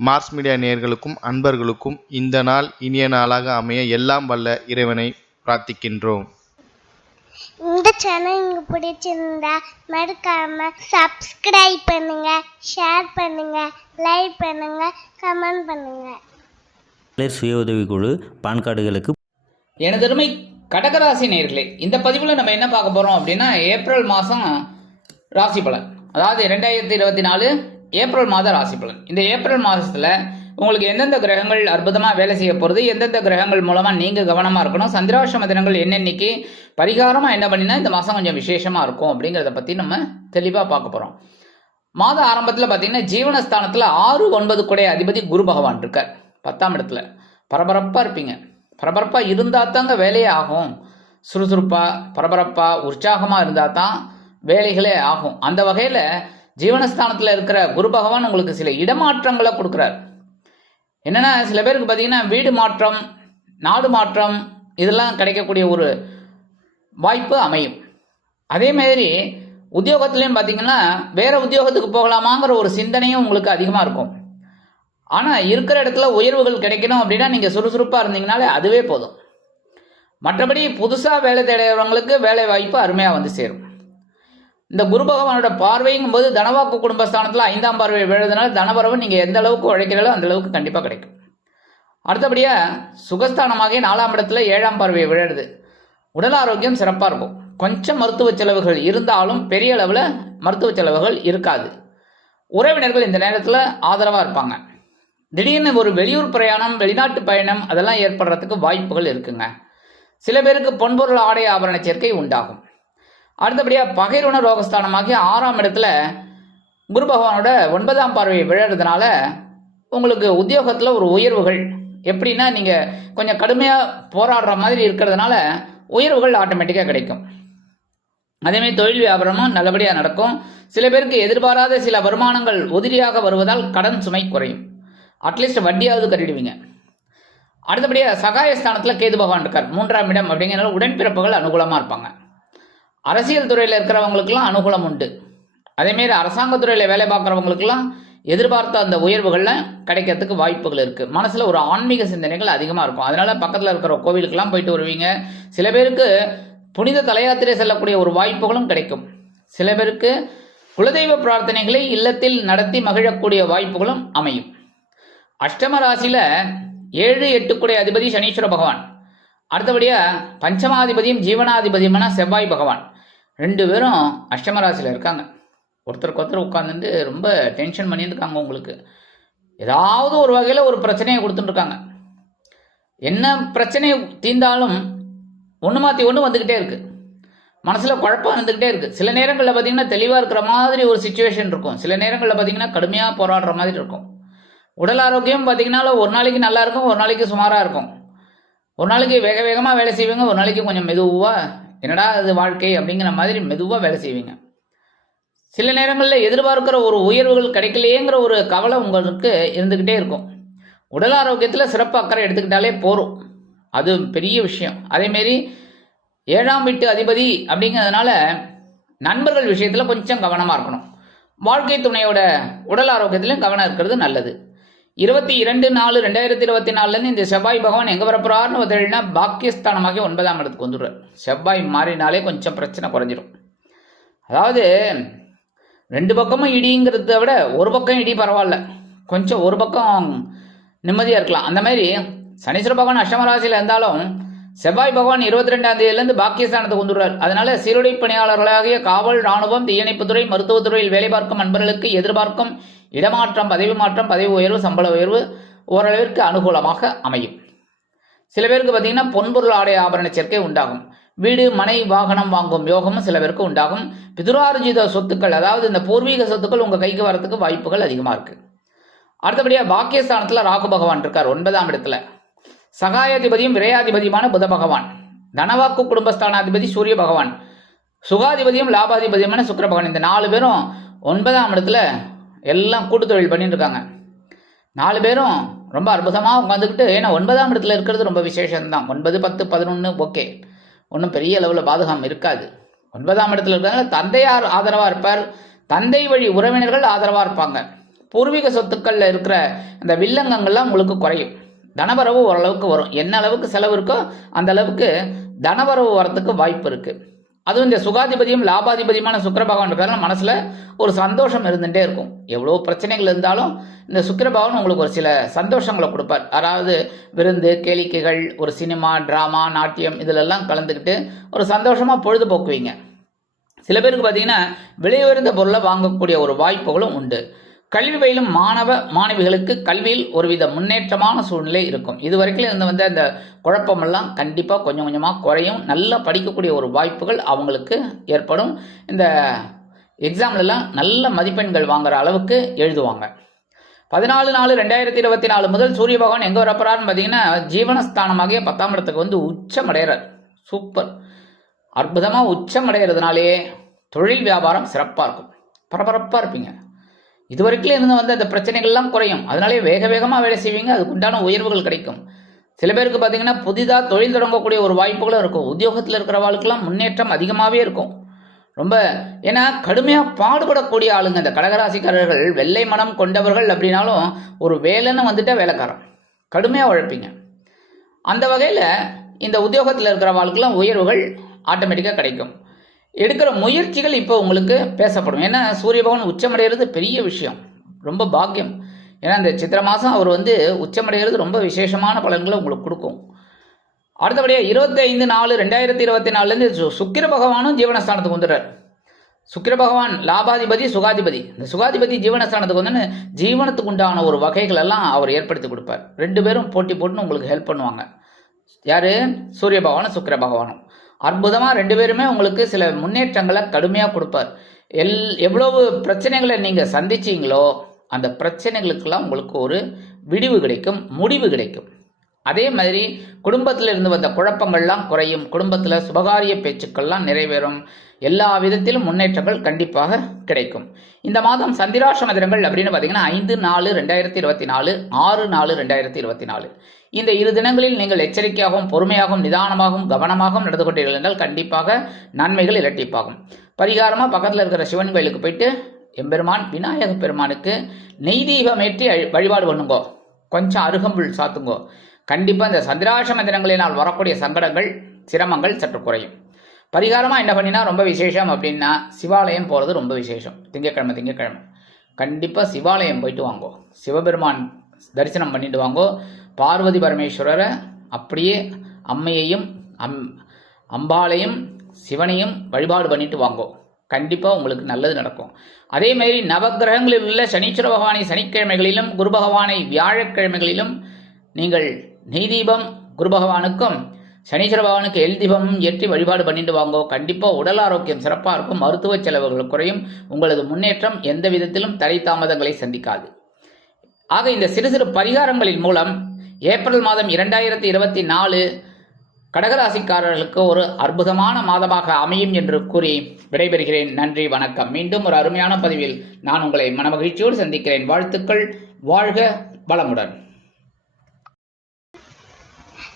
Mars media நேயர்களுக்கும் அன்பர்களுக்கும் இந்த நாள் இனிய நாளாக அமைய எல்லாம் வல்ல இறைவனை பிரார்த்திக்கின்றோம். இந்த சேனல் உங்களுக்கு பிடிச்சிருந்தா மறக்காம சப்ஸ்கிரைப் பண்ணுங்க ஷேர் பண்ணுங்க லைக் பண்ணுங்க கமெண்ட் பண்ணுங்க. மகளிர் சுய உதவிக்குழு பான் கார்டுகளுக்கு எனதருமை கடகராசி நேர்களே இந்த பதிவில் நம்ம என்ன பார்க்க போகிறோம் அப்படின்னா ஏப்ரல் மாதம் ராசி பலன் அதாவது ரெண்டாயிரத்தி இருபத்தி நாலு ஏப்ரல் மாத ராசி பலன். இந்த ஏப்ரல் மாதத்தில் உங்களுக்கு எந்தெந்த கிரகங்கள் அற்புதமாக வேலை செய்ய போகிறது எந்தெந்த கிரகங்கள் மூலமாக நீங்கள் கவனமாக இருக்கணும் சந்திராஷ்டம தினங்கள் என்னென்னைக்கு பரிகாரமாக என்ன பண்ணினா இந்த மாதம் கொஞ்சம் விசேஷமாக இருக்கும் அப்படிங்கிறத பற்றி நம்ம தெளிவாக பார்க்க போகிறோம் மாத ஆரம்பத்தில் பார்த்தீங்கன்னா ஜீவனஸ்தானத்தில் ஆறு ஒன்பது குடைய அதிபதி குரு பகவான் இருக்கார். பத்தாம் இடத்துல. பரபரப்பாக இருப்பீங்க. பரபரப்பாக இருந்தால் தாங்க வேலையே ஆகும். சுறுசுறுப்பாக பரபரப்பாக உற்சாகமாக இருந்தால் தான் வேலைகளே ஆகும். அந்த வகையில் ஜீவனஸ்தானத்தில் இருக்கிற குரு பகவான் உங்களுக்கு சில இடமாற்றங்களை கொடுக்குறார். என்னென்னா சில பேருக்கு பார்த்தீங்கன்னா வீடு மாற்றம் நாடு மாற்றம் இதெல்லாம் கிடைக்கக்கூடிய ஒரு வாய்ப்பு அமையும். அதே மாதிரி உத்தியோகத்துலேயும் பார்த்தீங்கன்னா வேறு உத்தியோகத்துக்கு போகலாமாங்கிற ஒரு சிந்தனையும் உங்களுக்கு அதிகமாக இருக்கும். ஆனால் இருக்கிற இடத்துல உயர்வுகள் கிடைக்கணும் அப்படின்னா நீங்கள் சுறுசுறுப்பாக இருந்தீங்கனாலே அதுவே போதும். மற்றபடி புதுசாக வேலை தேடுறவங்களுக்கு வேலை வாய்ப்பு அருமையாக வந்து சேரும். இந்த குரு பகவானோட பார்வைங்கும் போது தனவாக்கு குடும்பஸ்தானத்தில் ஐந்தாம் பார்வை விழுறதுனால தனபரவு நீங்கள் எந்த அளவுக்கு உழைக்கிறீங்களோ அந்த அளவுக்கு கண்டிப்பாக கிடைக்கும். அடுத்தபடியாக சுகஸ்தானமாகிய நாலாம் இடத்துல ஏழாம் பார்வை விழுறது. உடல் ஆரோக்கியம் சிறப்பாக இருக்கும். கொஞ்சம் மருத்துவ செலவுகள் இருந்தாலும் பெரிய அளவில் மருத்துவ செலவுகள் இருக்காது. உறவினர்கள் இந்த நேரத்தில் ஆதரவாக இருப்பாங்க. திடீர்னு ஒரு வெளியூர் பிரயாணம் வெளிநாட்டு பயணம் அதெல்லாம் ஏற்படுறதுக்கு வாய்ப்புகள் இருக்குங்க. சில பேருக்கு பொன்பொருள் ஆடை ஆபரண சேர்க்கை உண்டாகும். அடுத்தபடியாக பகைருண ரோகஸ்தானமாகிய ஆறாம் இடத்துல குரு பகவானோட ஒன்பதாம் பார்வை விழறதுனால உங்களுக்கு உத்தியோகத்தில் ஒரு உயர்வுகள். எப்படின்னா நீங்கள் கொஞ்சம் கடுமையாக போராடுற மாதிரி இருக்கிறதுனால உயர்வுகள் ஆட்டோமேட்டிக்காக கிடைக்கும். அதேமாதிரி தொழில் வியாபாரமும் நல்லபடியாக நடக்கும். சில பேருக்கு எதிர்பாராத சில வருமானங்கள் உதிரியாக வருவதால் கடன் சுமை குறையும். அட்லீஸ்ட் வட்டியாவது கட்டிடுவீங்க. அடுத்தபடியாக சகாயஸ்தானத்தில் கேது பகவான் இருக்கார். மூன்றாம் இடம் அப்படிங்கிறனால உடன்பிறப்புகள் அனுகூலமாக இருப்பாங்க. அரசியல் துறையில் இருக்கிறவங்களுக்கெல்லாம் அனுகூலம் உண்டு. அதேமாரி அரசாங்கத்துறையில் வேலை பார்க்குறவங்களுக்கெல்லாம் எதிர்பார்த்த அந்த உயர்வுகளில் கிடைக்கிறதுக்கு வாய்ப்புகள் இருக்குது மனசில் ஒரு ஆன்மீக சிந்தனைகள் அதிகமாக இருக்கும். அதனால் பக்கத்தில் இருக்கிற கோவிலுக்கெல்லாம் போயிட்டு வருவீங்க. சில பேருக்கு புனித தலையாத்திரை செல்லக்கூடிய ஒரு வாய்ப்புகளும் கிடைக்கும். சில பேருக்கு குலதெய்வ பிரார்த்தனைகளை இல்லத்தில் நடத்தி மகிழக்கூடிய வாய்ப்புகளும் அமையும். அஷ்டம ராசியில் ஏழு எட்டுக்குடைய அதிபதி சனீஸ்வர பகவான். அடுத்தபடியாக பஞ்சமாதிபதியும் ஜீவனாதிபதியும்னா செவ்வாய் பகவான். ரெண்டு பேரும் அஷ்டமராசியில் இருக்காங்க. ஒருத்தருக்கு ஒருத்தர் உட்காந்துட்டு ரொம்ப டென்ஷன் பண்ணியிருக்காங்க உங்களுக்கு. ஏதாவது ஒரு வகையில் ஒரு பிரச்சனையை கொடுத்துட்டுருக்காங்க. என்ன பிரச்சனை தீர்ந்தாலும் ஒன்று மாற்றி ஒன்று வந்துக்கிட்டே இருக்குது மனசில் குழப்பம் இருந்துக்கிட்டே இருக்குது சில நேரங்களில் பார்த்தீங்கன்னா தெளிவாக இருக்கிற மாதிரி ஒரு சுச்சுவேஷன் இருக்கும். சில நேரங்களில் பார்த்தீங்கன்னா கடுமையாக போராடுற மாதிரி இருக்கும். உடல் ஆரோக்கியம் பார்த்தீங்கன்னா ஒரு நாளைக்கு நல்லா இருக்கும் ஒரு நாளைக்கு சுமாராக இருக்கும். ஒரு நாளைக்கு வேக வேகமாக வேலை செய்வீங்க ஒரு நாளைக்கு கொஞ்சம் மெதுவாக என்னடா இது வாழ்க்கை அப்படிங்கிற மாதிரி மெதுவாக வேலை செய்வீங்க. சில நேரங்களில் எதிர்பார்க்கிற ஒரு உயர்வுகள் கிடைக்கலையேங்கிற ஒரு கவலை உங்களுக்கு இருந்துக்கிட்டே இருக்கும். உடல் ஆரோக்கியத்தில் சிறப்பு அக்கறை எடுத்துக்கிட்டாலே போகும் அது பெரிய விஷயம். அதேமாரி ஏழாம் வீட்டு அதிபதி அப்படிங்கிறதுனால நண்பர்கள் விஷயத்தில் கொஞ்சம் கவனமாக இருக்கணும். வாழ்க்கை துணையோட உடல் ஆரோக்கியத்திலையும் கவனம் இருக்கிறது நல்லது. இருபத்தி இரண்டு நாலு ரெண்டாயிரத்தி இருபத்தி நாலுலேருந்து இந்த செவ்வாய் பகவான் எங்கே வரப்போறாருன்னு பார்த்தீங்கன்னா பாக்கியஸ்தானமாக ஒன்பதாம் இடத்துக்கு வந்துடுறார். செவ்வாய் மாறினாலே கொஞ்சம் பிரச்சனை குறைஞ்சிரும். அதாவது ரெண்டு பக்கமும் இடிங்கிறத விட ஒரு பக்கம் இடி பரவாயில்ல. கொஞ்சம் ஒரு பக்கம் நிம்மதியாக இருக்கலாம். அந்த மாதிரி சனீஸ்வர பகவான் அஷ்டமராசியில் இருந்தாலும் செவ்வாய் பகவான் இருபத்தி ரெண்டாம் தேதியிலிருந்து பாக்கியஸ்தானத்துக்கு வந்துடுறார். அதனால சீருடை பணியாளர்களாகிய காவல் ராணுவம் தீயணைப்புத்துறை மருத்துவத்துறையில் வேலை பார்க்கும் நண்பர்களுக்கு எதிர்பார்க்கும் இடமாற்றம் பதவி மாற்றம் பதவி உயர்வு சம்பள உயர்வு ஓரளவிற்கு அனுகூலமாக அமையும். சில பேருக்கு பார்த்தீங்கன்னா பொன்பொருள் ஆடை ஆபரண சேர்க்கை உண்டாகும். வீடு மனை வாகனம் வாங்கும் யோகமும் சில பேருக்கு உண்டாகும். பிதுரார்ஜித சொத்துக்கள் அதாவது இந்த பூர்வீக சொத்துக்கள் உங்கள் கைக்கு வரத்துக்கு வாய்ப்புகள் அதிகமாக இருக்குது அடுத்தபடியாக பாக்கியஸ்தானத்தில் ராகு பகவான் இருக்கார் ஒன்பதாம் இடத்துல. சகாயாதிபதியும் விரையாதிபதியுமான புத பகவான். தனவாக்கு குடும்பஸ்தானாதிபதி சூரிய பகவான். சுகாதிபதியும் லாபாதிபதியுமான சுக்கர பகவான். இந்த நாலு பேரும் ஒன்பதாம் இடத்துல எல்லாம் கூட்டுத்தொழில் பண்ணிட்டு இருக்காங்க. நாலு பேரும் ரொம்ப அற்புதமாக உட்காந்துக்கிட்டு ஏன்னா ஒன்பதாம் இடத்துல இருக்கிறது ரொம்ப விசேஷம்தான். ஒன்பது பத்து பதினொன்று ஓகே. ஒன்றும் பெரிய அளவில் பாதகம் இருக்காது. ஒன்பதாம் இடத்துல இருக்கிறதுனால தந்தையார் ஆதரவாக இருப்பார். தந்தை வழி உறவினர்கள் ஆதரவாக இருப்பாங்க. பூர்வீக சொத்துக்களில் இருக்கிற இந்த வில்லங்கங்கள்லாம் உங்களுக்கு குறையும். தனவரவு ஓரளவுக்கு வரும். என்ன அளவுக்கு செலவு இருக்கோ அந்த அளவுக்கு தனவரவு வரத்துக்கு வாய்ப்பு இருக்கு. அதுவும் இந்த சுகாதிபதியும் லாபாதிபதியுமான சுக்கர பகவான் இருக்கிறதுனால மனசில் ஒரு சந்தோஷம் இருந்துகிட்டே இருக்கும். எவ்வளோ பிரச்சனைகள் இருந்தாலும் இந்த சுக்கிர பகவான் உங்களுக்கு ஒரு சில சந்தோஷங்களை கொடுப்பார். அதாவது விருந்து கேளிக்கைகள் ஒரு சினிமா ட்ராமா நாட்டியம் இதிலெல்லாம் கலந்துக்கிட்டு ஒரு சந்தோஷமாக பொழுதுபோக்குவீங்க. சில பேருக்கு பார்த்தீங்கன்னா விலையுயர்ந்த பொருளை வாங்கக்கூடிய ஒரு வாய்ப்புகளும் உண்டு. கல்வி பயிலும் மாணவ மாணவிகளுக்கு கல்வியில் ஒருவித முன்னேற்றமான சூழ்நிலை இருக்கும். இது வரைக்கும் இருந்து வந்த அந்த குழப்பமெல்லாம் கண்டிப்பாக கொஞ்சம் கொஞ்சமாக குறையும். நல்லா படிக்கக்கூடிய ஒரு வாய்ப்புகள் அவங்களுக்கு ஏற்படும். இந்த எக்ஸாம்லலாம் நல்ல மதிப்பெண்கள் வாங்குற அளவுக்கு எழுதுவாங்க. பதினாலு நாலு ரெண்டாயிரத்தி இருபத்தி நாலு முதல் சூரிய பகவான் எங்கே வரப்போறாருன்னு பார்த்தீங்கன்னா ஜீவனஸ்தானமாகிய பத்தாம் இடத்துக்கு வந்து உச்சம் அடைகிறார். சூப்பர். அற்புதமாக உச்சம் அடைகிறதுனாலேயே தொழில் வியாபாரம் சிறப்பாக இருக்கும். பரபரப்பாக இருப்பீங்க. இது வரைக்கும் இருந்து வந்த அந்த பிரச்சனைகள்லாம் குறையும். அதனாலே வேக வேகமாக வேலை செய்வீங்க அதுக்கு உண்டான உயர்வுகள் கிடைக்கும். சில பேருக்கு பார்த்தீங்கன்னா புதிதாக தொழில் தொடங்கக்கூடிய ஒரு வாய்ப்புகளும் இருக்கும். உத்தியோகத்தில் இருக்கிறவாளுக்கெல்லாம் முன்னேற்றம் அதிகமாகவே இருக்கும். ரொம்ப ஏன்னா கடுமையாக பாடுபடக்கூடிய ஆளுங்க இந்த கடகராசிக்காரர்கள் வெள்ளை மனம் கொண்டவர்கள் அப்படின்னாலும் ஒரு வேலைன்னு வந்துட்டா வேலைக்காரன். கடுமையாக உழைப்பீங்க. அந்த வகையில் இந்த உத்தியோகத்தில் இருக்கிற வாழ்க்கெல்லாம் உயர்வுகள் ஆட்டோமேட்டிக்காக கிடைக்கும். எடுக்கிற முயற்சிகள் இப்போ உங்களுக்கு பேசப்படும். ஏன்னா சூரிய பகவான் உச்சமடைகிறது பெரிய விஷயம். ரொம்ப பாக்கியம். ஏன்னா இந்த சித்திரை மாதம் அவர் வந்து உச்சமடைகிறது ரொம்ப விசேஷமான பலன்களை உங்களுக்கு கொடுக்கும். அடுத்தபடியாக இருபத்தைந்து நாலு ரெண்டாயிரத்தி இருபத்தி நாலுலேருந்து சு- சுக்கிர பகவானும் ஜீவனஸ்தானத்துக்கு வந்துடுறார். சுக்கிர பகவான் லாபாதிபதி சுகாதிபதி. இந்த சுகாதிபதி ஜீவனஸ்தானத்துக்கு வந்து ஜீவனத்துக்கு உண்டான ஒரு வகைகள் எல்லாம் அவர் ஏற்படுத்தி கொடுப்பார். ரெண்டு பேரும் போட்டி போட்டுன்னு உங்களுக்கு ஹெல்ப் பண்ணுவாங்க. யார்? சூரிய பகவானும் சுக்கிர பகவானும். அற்புதமாக ரெண்டு பேருமே உங்களுக்கு சில முன்னேற்றங்களை கடுமையாக கொடுப்பார். எல் எவ்வளவு பிரச்சனைகளை நீங்கள் சந்திச்சீங்களோ அந்த பிரச்சனைகளுக்கெல்லாம் உங்களுக்கு ஒரு விடிவு கிடைக்கும் முடிவு கிடைக்கும். அதே மாதிரி குடும்பத்தில் இருந்து வந்த குழப்பங்கள்லாம் குறையும். குடும்பத்தில் சுபகாரிய பேச்சுக்கள்லாம் நிறைவேறும். எல்லா விதத்திலும் முன்னேற்றங்கள் கண்டிப்பாக கிடைக்கும். இந்த மாதம் சந்திராஷ்டம தினங்கள் அப்படின்னு பார்த்தீங்கன்னா ஐந்து நாலு ரெண்டாயிரத்தி இருபத்தி நாலு ஆறு நாலு ரெண்டாயிரத்தி இருபத்தி நாலு. இந்த இரு தினங்களில் நீங்கள் எச்சரிக்கையாகவும் பொறுமையாகவும் நிதானமாகவும் கவனமாகவும் நடந்து கொண்டீர்கள் என்றால் கண்டிப்பாக நன்மைகள் இரட்டிப்பாகும். பரிகாரமாக பக்கத்தில் இருக்கிற சிவன் கோயிலுக்கு போயிட்டு எம்பெருமான் விநாயக பெருமானுக்கு நெய் தீபம் ஏற்றி அழி- வழிபாடு பண்ணுங்கோ. கொஞ்சம் அருகம்புல் சாத்துங்கோ. கண்டிப்பாக இந்த சந்திராசிரம தினங்களினால் வரக்கூடிய சங்கடங்கள் சிரமங்கள் சற்று குறையும். பரிகாரமாக என்ன பண்ணினா ரொம்ப விசேஷம் அப்படின்னா சிவாலயம் போகிறது ரொம்ப விசேஷம். திங்கக்கிழமை திங்கக்கிழமை கண்டிப்பாக சிவாலயம் போயிட்டு வாங்கோ. சிவபெருமான் தரிசனம் பண்ணிட்டு வாங்கோ. பார்வதி பரமேஸ்வரரை அப்படியே அம்மையையும் அம் அம்பாளையும் சிவனையும் வழிபாடு பண்ணிட்டு வாங்கோ. கண்டிப்பாக உங்களுக்கு நல்லது நடக்கும். அதே மாதிரி நவக்கிரகங்களில் உள்ள சனீஸ்வர பகவானை சனிக்கிழமைகளிலும் குரு பகவானை வியாழக்கிழமைகளிலும் நீங்கள் நெய் தீபம் குரு பகவானுக்கும் சனீஸ்வர பகவானுக்கு எல் தீபம் ஏற்றி வழிபாடு பண்ணிட்டு வாங்கோ. கண்டிப்பாக உடல் ஆரோக்கியம் சிறப்பாக இருக்கும். மருத்துவ செலவுகள் குறையும். உங்களது முன்னேற்றம் எந்த விதத்திலும் தடை தாமதங்களை சந்திக்காது. ஆக இந்த சிறு சிறு பரிகாரங்களின் மூலம் ஏப்ரல் மாதம் இரண்டாயிரத்தி இருபத்தி நாலு கடகராசிக்காரர்களுக்கு ஒரு அற்புதமான மாதமாக அமையும் என்று கூறி விடைபெறுகிறேன். நன்றி வணக்கம். மீண்டும் ஒரு அருமையான பதிவில் நான் உங்களை மனமகிழ்ச்சியோடு சந்திக்கிறேன். வாழ்த்துக்கள். வாழ்க வளமுடன்.